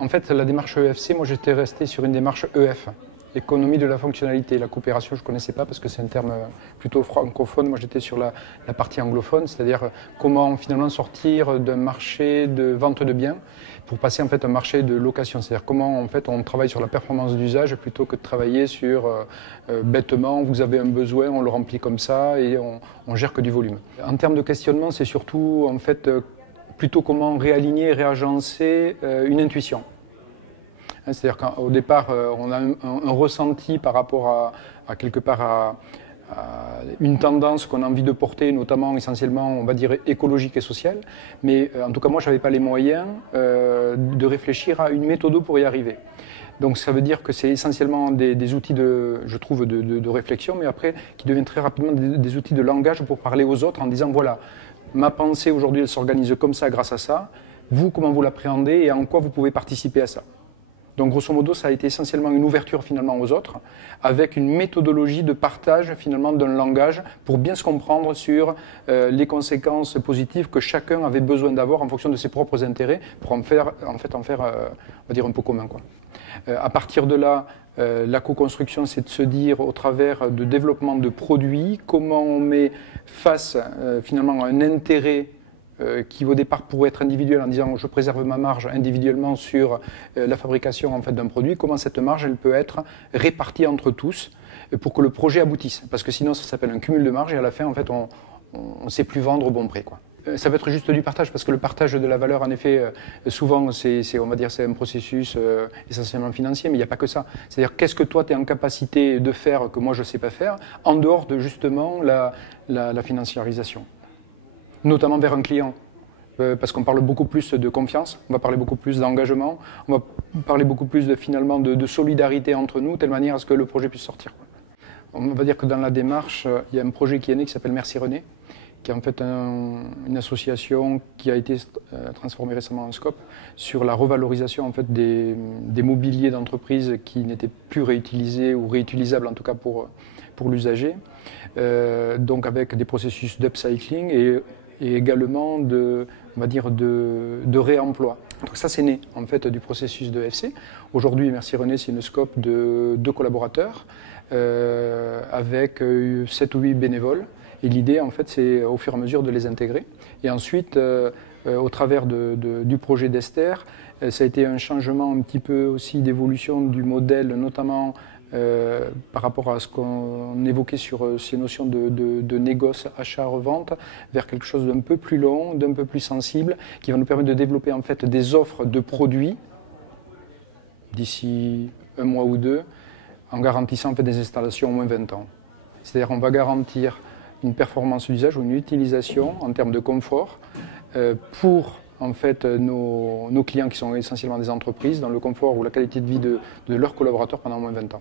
En fait, la démarche EFC, moi j'étais resté sur une démarche EF, économie de la fonctionnalité. La coopération, je ne connaissais pas parce que c'est un terme plutôt francophone. Moi j'étais sur la partie anglophone, c'est-à-dire comment finalement sortir d'un marché de vente de biens pour passer en fait à un marché de location. C'est-à-dire comment en fait on travaille sur la performance d'usage plutôt que de travailler sur bêtement, vous avez un besoin, on le remplit comme ça et on gère que du volume. En termes de questionnement, c'est surtout en fait plutôt comment réaligner et réagencer une intuition. C'est-à-dire qu'au départ, on a un ressenti par rapport à quelque part à une tendance qu'on a envie de porter, notamment essentiellement, on va dire, écologique et sociale. Mais en tout cas, moi, je n'avais pas les moyens de réfléchir à une méthode pour y arriver. Donc ça veut dire que c'est essentiellement des outils je trouve, de réflexion, mais après, qui deviennent très rapidement des outils de langage pour parler aux autres en disant, voilà, ma pensée aujourd'hui, elle s'organise comme ça grâce à ça. Vous, comment vous l'appréhendez et en quoi vous pouvez participer à ça? Donc grosso modo, ça a été essentiellement une ouverture finalement aux autres, avec une méthodologie de partage finalement d'un langage pour bien se comprendre sur les conséquences positives que chacun avait besoin d'avoir en fonction de ses propres intérêts pour en faire on va dire un pot commun, quoi. À partir de là, la co-construction, c'est de se dire au travers de développement de produits, comment on met face finalement à un intérêt qui au départ pourrait être individuel en disant je préserve ma marge individuellement sur la fabrication en fait, d'un produit, comment cette marge elle peut être répartie entre tous pour que le projet aboutisse. Parce que sinon ça s'appelle un cumul de marge et à la fin en fait on ne sait plus vendre au bon prix, quoi. Ça peut être juste du partage, parce que le partage de la valeur, en effet, souvent, on va dire, c'est un processus essentiellement financier, mais il n'y a pas que ça. C'est-à-dire, qu'est-ce que toi, tu es en capacité de faire que moi, je ne sais pas faire, en dehors de, justement, la financiarisation, notamment vers un client. Parce qu'on parle beaucoup plus de confiance, on va parler beaucoup plus d'engagement, on va parler beaucoup plus finalement de solidarité entre nous, de telle manière à ce que le projet puisse sortir. On va dire que dans la démarche, il y a un projet qui est né qui s'appelle Merci René, qui est en fait une association qui a été transformée récemment en scope sur la revalorisation en fait, des mobiliers d'entreprise qui n'étaient plus réutilisés ou réutilisables en tout cas pour l'usager, donc avec des processus d'upcycling et également on va dire de réemploi. Donc ça c'est né en fait du processus de FC. Aujourd'hui Merci René c'est une scope de 2 collaborateurs avec 7 ou 8 bénévoles. Et l'idée, en fait, c'est au fur et à mesure de les intégrer. Et ensuite, au travers du projet d'Esther, ça a été un changement un petit peu aussi d'évolution du modèle, notamment par rapport à ce qu'on évoquait sur ces notions de négoce, achat-revente, vers quelque chose d'un peu plus long, d'un peu plus sensible, qui va nous permettre de développer en fait des offres de produits d'ici 1 mois ou 2, en garantissant en fait, des installations au moins 20 ans. C'est-à-dire qu'on va garantir une performance d'usage ou une utilisation en termes de confort pour en fait, nos clients qui sont essentiellement des entreprises dans le confort ou la qualité de vie de leurs collaborateurs pendant au moins 20 ans.